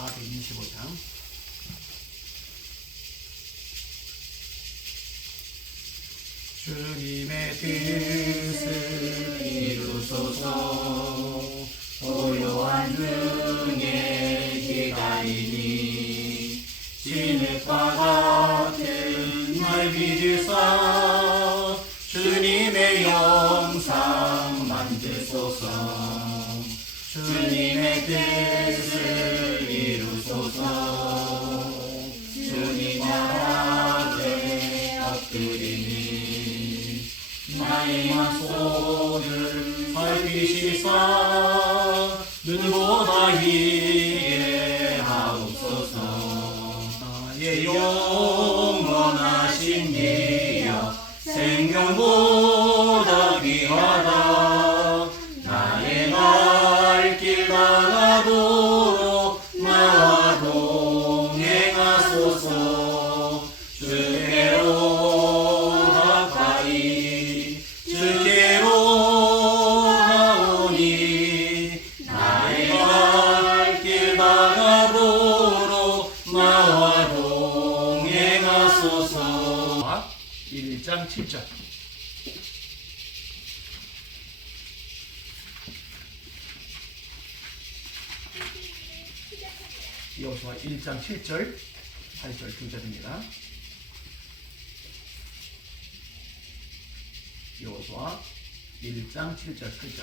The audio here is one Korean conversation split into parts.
425장. 주님의 뜻을 이루소서. 고요한 중에 기다리니 진흙과 같은 날 빚으사 주님의 영상 만드소서. 주님의 뜻을 이루소서. 주님 앞에 엎드리니 나의 손을 살피시사 눈보다 이해하옵소서. 나의 영원하신 이여 생명보다 귀하다. 나의 갈 길 가도록 나와 동행하소서. 주께로 가까이 주께로 가오니 나의 갈 길 가도록 나와 동행하소서. 1장 7절. 여호수아 1장 7절, 8절 두 절입니다. 여호수아 1장 7절, 8절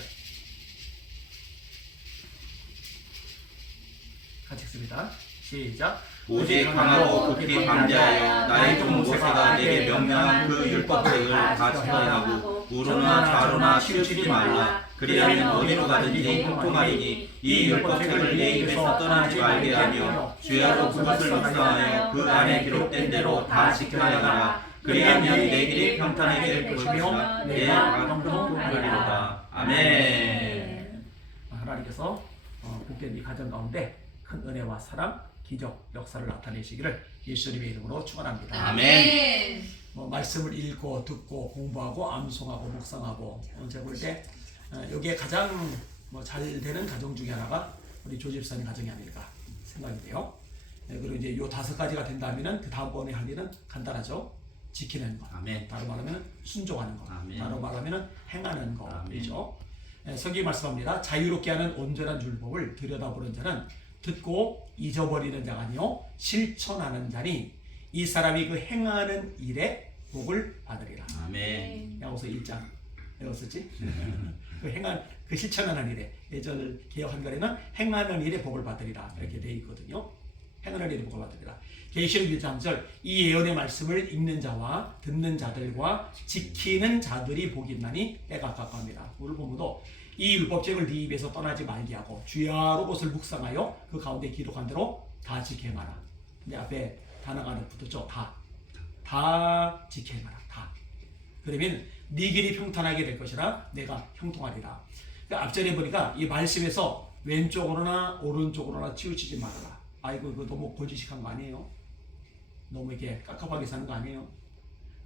같이 읽습니다. 시작. 오직 강하고 극히 담대하여 나의 종 모세가 내게 명령한 그 율법책을 다 지켜하고 우로나 좌로나 치우치지 말라. 그리하면 어디로 가든지 형통하리니 이 율법책을 내 입에서 떠나지 말게 하며 주야로 그것을 묵상하여 그 안에 기록된 대로 다 지켜야 하라. 그리하면 내 길이 평탄하게 될 것이며 내 형통하리로다. 아멘. 하나님께서 복된 이 가정 가운데 큰 은혜와 사랑, 기적, 역사를 나타내시기를 예수님의 이름으로 축원합니다. 아멘. 말씀을 읽고 듣고 공부하고 암송하고 묵상하고 제가 볼 때 여기에 가장 잘 되는 가정 중에 하나가 우리 조집사님 가정이 아닐까 생각이 돼요. 그리고 이제 요 5가지가 된다면은 그 다음번에 할 일은 간단하죠. 지키는 것. 아멘. 다로 말하면 순종하는 것. 아멘. 다로 말하면 행하는 것이죠. 성경이 말씀합니다. 자유롭게 하는 온전한 율법을 들여다보는 자는 듣고 잊어버리는 자가 아니요 실천하는 자니 이 사람이 그 행하는 일에 복을 받으리라. 아멘. 야고보서 1장 외웠었지? 그 실천하는 일에, 예절 개혁 한글에는 행하는 일에 복을 받으리라 이렇게 되어 있거든요. 행하는 일에 복을 받으리라. 계시록 1장 3절 이 예언의 말씀을 읽는 자와 듣는 자들과 지키는 자들이 복이 있나니 때가 가까웁니다. 오늘 본문도 이 율법책을 네 입에서 떠나지 말게 하고 주야로 것을 묵상하여 그 가운데 기록한 대로 다 지켜 행하라. 근데 앞에 단어가 하나 붙었죠. 다 지켜 행하라. 다. 그러면 네 길이 평탄하게 될 것이라 내가 형통하리라. 그러니까 앞전에 보니까 이 말씀에서 왼쪽으로나 오른쪽으로나 치우치지 말아라. 아이고 이거 너무 고지식한 거 아니에요? 너무 이렇게 깝깝하게 사는 거 아니에요?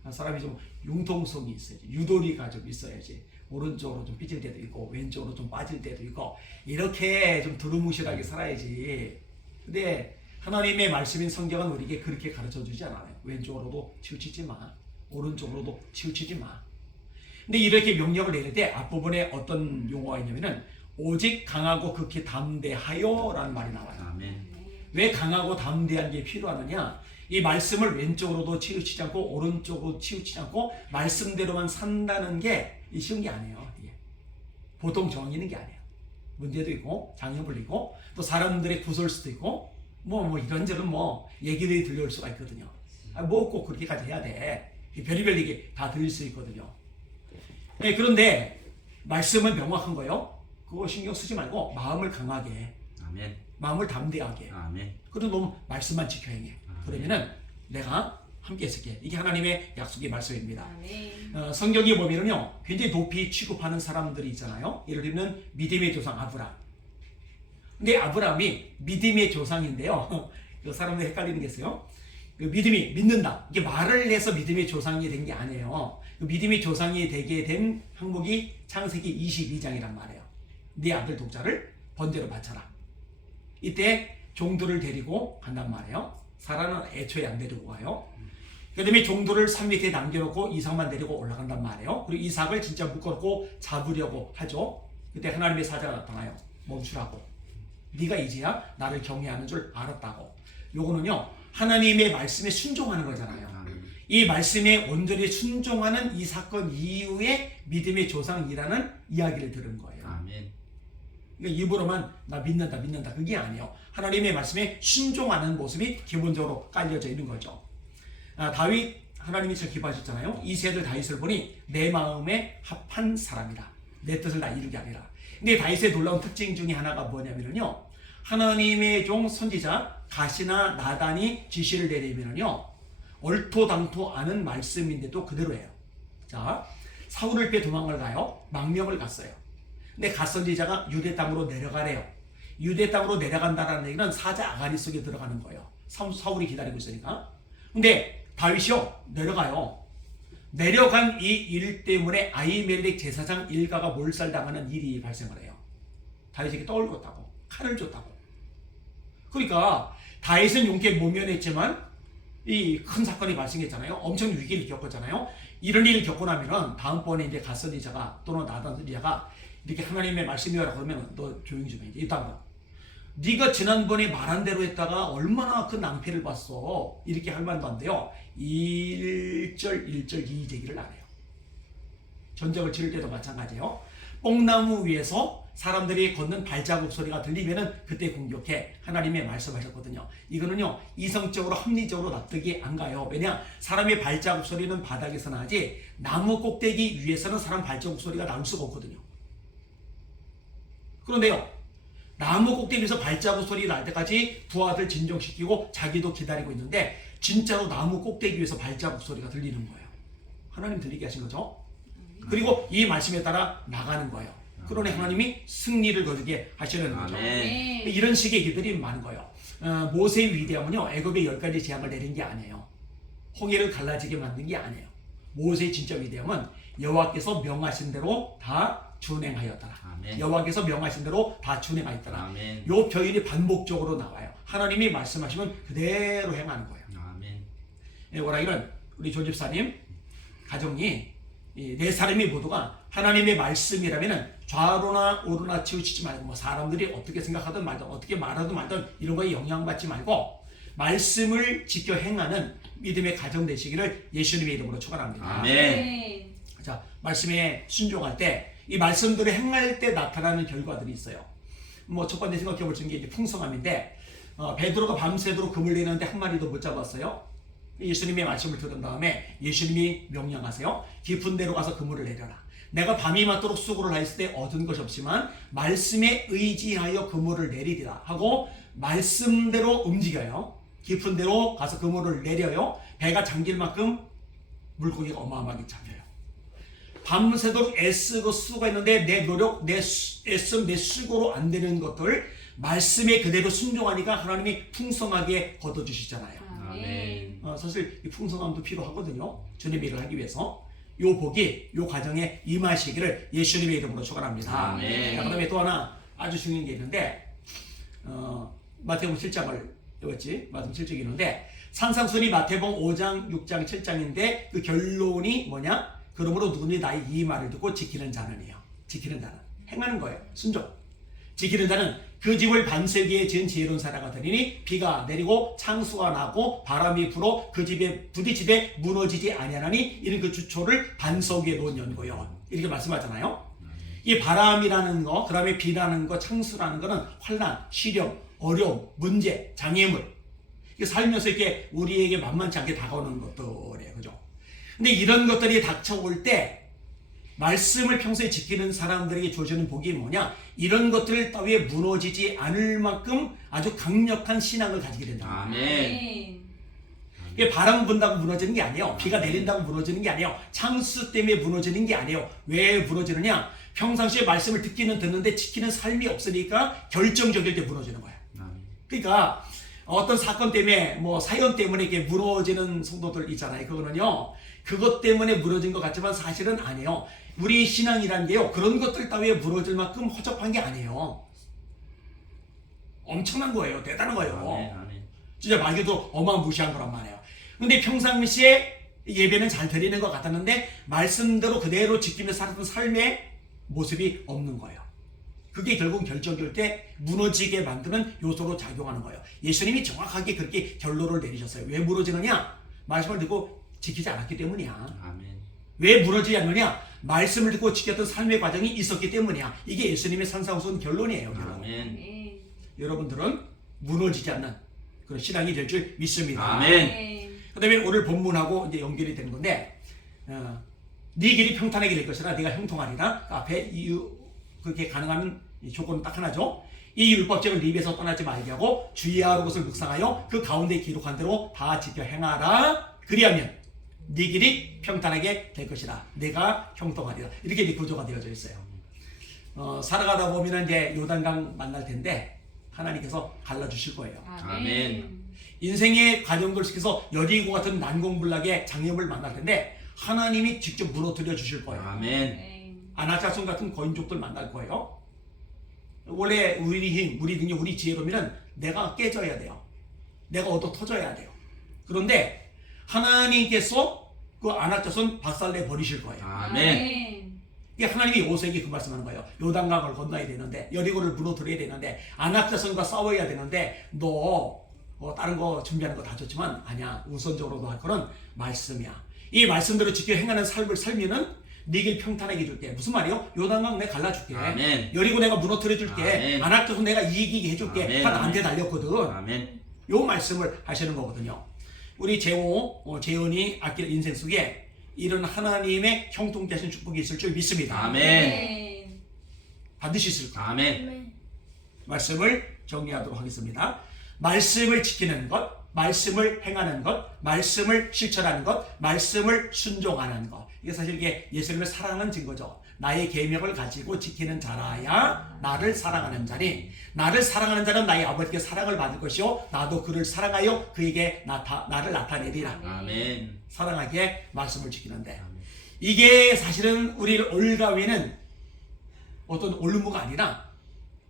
사람이 좀 융통성이 있어야지. 유도리가 좀 있어야지. 오른쪽으로 좀 삐질 때도 있고 왼쪽으로 좀 빠질 때도 있고 이렇게 좀 두루뭉실하게 살아야지. 근데 하나님의 말씀인 성경은 우리에게 그렇게 가르쳐 주지 않아요. 왼쪽으로도 치우치지 마. 오른쪽으로도 치우치지 마. 근데 이렇게 명령을 내릴 때 앞부분에 어떤 용어가 있냐면은 오직 강하고 극히 담대하여 라는 말이 나와요. 아멘. 왜 강하고 담대한 게 필요하느냐? 이 말씀을 왼쪽으로도 치우치지 않고 오른쪽으로 치우치지 않고 말씀대로만 산다는 게 쉬운 게 아니에요. 이게. 보통 정이 있는 게 아니에요. 문제도 있고 장애물도 있고 또 사람들의 구설수도 있고 뭐 이런저런 얘기들이 들려올 수가 있거든요. 뭐 꼭 그렇게까지 해야 돼. 별의별 얘기 다 들릴 수 있거든요. 네, 그런데 말씀은 명확한 거예요. 그거 신경 쓰지 말고 마음을 강하게 해. 아멘. 마음을 담대하게 해. 아멘. 그리고 너무 말씀만 지켜 행해. 그러면은 내가 함께 있을게. 이게 하나님의 약속의 말씀입니다. 성경에 보면은요, 굉장히 높이 취급하는 사람들이 있잖아요. 예를 들면 믿음의 조상 아브라함. 근데 아브라함이 믿음의 조상인데요. 그 사람들 헷갈리는 게 있어요. 그 믿음이 믿는다. 이게 말을 해서 믿음의 조상이 된 게 아니에요. 그 믿음의 조상이 되게 된 항목이 창세기 22장이란 말이에요. 네 아들 독자를 번제로 바쳐라. 이때 종들을 데리고 간단 말이에요. 사라는 애초에 안 데리고 가요. 그 다음에 종들을 산 밑에 남겨놓고 이삭만 데리고 올라간단 말이에요. 그리고 이삭을 진짜 묶어놓고 잡으려고 하죠. 그때 하나님의 사자가 나타나요. 멈추라고. 네가 이제야 나를 경외하는 줄 알았다고. 요거는요, 하나님의 말씀에 순종하는 거잖아요. 이 말씀에 온전히 순종하는 이 사건 이후에 믿음의 조상이라는 이야기를 들은 거예요. 아멘. 그러니까 입으로만 나 믿는다 그게 아니에요. 하나님의 말씀에 순종하는 모습이 기본적으로 깔려져 있는 거죠. 다윗 하나님이 저 기뻐하셨잖아요. 이세들 다윗을 보니 내 마음에 합한 사람이다. 내 뜻을 다 이루게 아니라. 근데 다윗의 놀라운 특징 중에 하나가 뭐냐면요, 하나님의 종 선지자 가시나 나단이 지시를 내리면요, 얼토당토 않은 말씀인데도 그대로예요. 자, 사울을 빼 도망을 가요. 망명을 갔어요. 근데 갓 선지자가 유대 땅으로 내려가래요. 유대 땅으로 내려간다는 얘기는 사자 아가리 속에 들어가는 거예요. 사울이 기다리고 있으니까. 근데 다윗이요, 내려가요. 내려간 이 일 때문에 아히멜렉 제사장 일가가 몰살당하는 일이 발생을 해요. 다윗에게 떡을 줬다고, 칼을 줬다고. 그러니까 다윗은 용케 모면했지만 이 큰 사건이 발생했잖아요. 엄청 위기를 겪었잖아요. 이런 일을 겪고 나면은 다음번에 이제 갓 선지자가 또는 나단 선지자가 이렇게 하나님의 말씀이라 그러면 너 조용히 좀 해. 일단 네가 지난번에 말한 대로 했다가 얼마나 큰 낭패를 봤어. 이렇게 할 만도 안 돼요. 1절 2 제기를 안 해요. 전쟁을 치를 때도 마찬가지예요. 뽕나무 위에서 사람들이 걷는 발자국 소리가 들리면은 그때 공격해. 하나님의 말씀하셨거든요. 이거는요, 이성적으로 합리적으로 납득이 안 가요. 왜냐? 사람의 발자국 소리는 바닥에서 나지 나무 꼭대기 위에서는 사람 발자국 소리가 나올 수가 없거든요. 그런데요, 나무 꼭대기에서 발자국 소리 날 때까지 부하들 진정시키고 자기도 기다리고 있는데 진짜로 나무 꼭대기 위에서 발자국 소리가 들리는 거예요. 하나님 들리게 하신 거죠. 그리고 이 말씀에 따라 나가는 거예요. 그러니 하나님이 승리를 거두게 하시는 거죠. 아멘. 이런 식의 기들이 많은 거예요. 모세의 위대함은요, 애굽에 10가지 재앙을 내린 게 아니에요. 홍해를 갈라지게 만든 게 아니에요. 모세의 진짜 위대함은 여호와께서 명하신 대로 다 준행하였더라. 아멘. 여호와께서 명하신 대로 다 준행하였더라. 아멘. 요 표현이 반복적으로 나와요. 하나님이 말씀하시면 그대로 행하는 거예요. 아멘. 오라기는 우리 조집사님 가정이 이 네 사람이 모두가 하나님의 말씀이라면은 좌로나 오로나 치우치지 말고, 뭐 사람들이 어떻게 생각하든 말든 어떻게 말하든 말든 이런 거에 영향받지 말고 말씀을 지켜 행하는 믿음의 가정 되시기를 예수님의 이름으로 축원합니다. 아멘. 자, 말씀에 순종할 때 이 말씀들을 행할 때 나타나는 결과들이 있어요. 뭐 첫 번째 생각해 볼 수 있는 게 이제 풍성함인데, 베드로가 밤새도록 금을 내는데 한 마리도 못 잡았어요. 예수님의 말씀을 들은 다음에 예수님이 명령하세요. 깊은 데로 가서 그물을 내려라. 내가 밤이 맞도록 수고를 하였을 때 얻은 것이 없지만 말씀에 의지하여 그물을 내리리라 하고 말씀대로 움직여요. 깊은 데로 가서 그물을 내려요. 배가 잠길 만큼 물고기가 어마어마하게 잡혀요. 밤새도록 애쓰고 수고가 있는데 내 노력, 내 애씀, 내 수고로 안 되는 것들 말씀에 그대로 순종하니까 하나님이 풍성하게 거둬주시잖아요. 아멘. 사실 이 풍성함도 필요하거든요. 주님의 일을 하기 위해서. 요 복이 요 과정에 임하시기를 예수님의 이름으로 축원합니다. 아멘. 자, 그다음에 또 하나 아주 중요한 게 있는데, 마태복음 7장을 읽었지. 마태복음 7장이 있는데 산상순이 마태복음 5장, 6장, 7장인데 그 결론이 뭐냐? 그러므로 누구니 나의 이 말을 듣고 지키는 자는이요. 지키는 자는 행하는 거예요. 순종. 지키는 자는 그 집을 반세기에 지은 지혜로운 사람과 되리니 비가 내리고 창수가 나고 바람이 불어 그 집에 부딪히되 무너지지 아니하나니 이는 그 주초를 반석 위에 놓은 연고요. 이렇게 말씀하잖아요. 이 바람이라는 거, 그 다음에 비라는 거, 창수라는 거는 환난, 시련, 어려움, 문제, 장애물. 이게 살면서 이렇게 우리에게 만만치 않게 다가오는 것들이에요. 그죠? 근데 이런 것들이 닥쳐올 때 말씀을 평소에 지키는 사람들에게 주어지는 복이 뭐냐? 이런 것들 따위에 무너지지 않을 만큼 아주 강력한 신앙을 가지게 된다. 아멘. 이게 바람 분다고 무너지는 게 아니에요. 비가 내린다고 무너지는 게 아니에요. 창수 때문에 무너지는 게 아니에요. 왜 무너지느냐? 평상시에 말씀을 듣기는 듣는데 지키는 삶이 없으니까 결정적일 때 무너지는 거예요. 그러니까 어떤 사건 때문에 뭐 사연 때문에 이게 무너지는 성도들 있잖아요. 그거는요, 그것 때문에 무너진 것 같지만 사실은 아니에요. 우리 신앙이라는 게요, 그런 것들 따위에 무너질 만큼 허접한 게 아니에요. 엄청난 거예요. 대단한 거예요. 아멘. 아멘. 진짜 말기도 어마무시한 거란 말이에요. 근데 평상시에 예배는 잘 드리는 것 같았는데 말씀대로 그대로 지키며 살았던 삶의 모습이 없는 거예요. 그게 결국 결정될 때 무너지게 만드는 요소로 작용하는 거예요. 예수님이 정확하게 그렇게 결론을 내리셨어요. 왜 무너지느냐? 말씀을 듣고 지키지 않았기 때문이야. 아멘. 왜 무너지지 않느냐? 말씀을 듣고 지켰던 삶의 과정이 있었기 때문이야. 이게 예수님의 산상수훈 결론이에요. 결론. 아멘. 여러분들은 무너지지 않는 그런 신앙이 될 줄 믿습니다. 아멘. 그다음에 오늘 본문하고 이제 연결이 되는 건데, 네 길이 평탄하게 될 것이라 네가 형통하리라. 그 앞에 이유 그렇게 가능한 조건은 딱 하나죠. 이 율법책을 네 입에서 떠나지 말게 하고 주의하는 것을 묵상하여 그 가운데 기록한 대로 다 지켜 행하라. 그리하면 네 길이 평탄하게 될 것이라. 내가 형통하리라. 이렇게 이제 구조가 되어져 있어요. 살아가다 보면 이제 요단강 만날 텐데 하나님께서 갈라주실 거예요. 아멘. 인생의 과정들 속에서 여리고 같은 난공불락의 장애물을 만날 텐데 하나님이 직접 무너뜨려 주실 거예요. 아멘. 아나자손 같은 거인족들 만날 거예요. 원래 우리 힘, 우리 능력, 우리 지혜로면 내가 깨져야 돼요. 내가 얻어 터져야 돼요. 그런데 하나님께서 그 아나자손 박살내 버리실 거예요. 아멘. 이게 하나님이 오세에게 그 말씀하는 거예요. 요단강을 건너야 되는데 여리고를 무너뜨려야 되는데 아낙자손과 싸워야 되는데 너 다른 거 준비하는 거 다 좋지만 아니야. 우선적으로 너 할 거는 말씀이야. 이 말씀대로 지켜 행하는 삶을 살면은 네 길 평탄하게 해줄게. 무슨 말이요? 요단강 내가 갈라줄게. 아멘. 여리고 내가 무너뜨려줄게. 아멘. 아낙자손 내가 이기게 해줄게. 아멘. 다 나한테 달렸거든. 아멘. 요 말씀을 하시는 거거든요. 우리 재원이 아낄 인생 속에 이런 하나님의 형통케 하신 축복이 있을 줄 믿습니다. 아멘. 반드시 있을 거예요. 아멘. 말씀을 정리하도록 하겠습니다. 말씀을 지키는 것, 말씀을 행하는 것, 말씀을 실천하는 것, 말씀을 순종하는 것. 이게 사실 이게 예수님을 사랑하는 증거죠. 나의 계명을 가지고 지키는 자라야 나를 사랑하는 자니, 나를 사랑하는 자는 나의 아버지께 사랑을 받을 것이요 나도 그를 사랑하여 그에게 나를 나타내리라. 아멘. 사랑하게 말씀을 지키는데 아멘. 이게 사실은 우리를 올가매는 어떤 올무가 아니라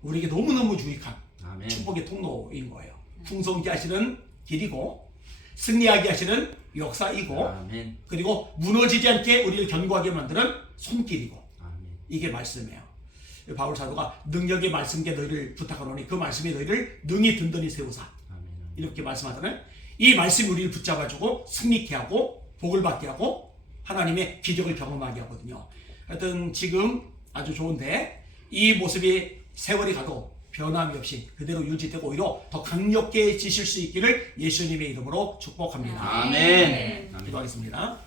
우리에게 너무너무 유익한 아멘. 축복의 통로인 거예요. 풍성케 하시는 길이고 승리하게 하시는 역사이고 아멘. 그리고 무너지지 않게 우리를 견고하게 만드는 손길이고 아멘. 이게 말씀이에요. 바울 사도가 능력의 말씀께 너희를 부탁하노니 그 말씀이 너희를 능히 든든히 세우사 아멘. 이렇게 말씀하더니 이 말씀이 우리를 붙잡아주고 승리케 하고 복을 받게 하고 하나님의 기적을 경험하게 하거든요. 하여튼 지금 아주 좋은데 이 모습이 세월이 가도 변함이 없이 그대로 유지되고 오히려 더 강력해지실 수 있기를 예수님의 이름으로 축복합니다. 아멘. 기도하겠습니다.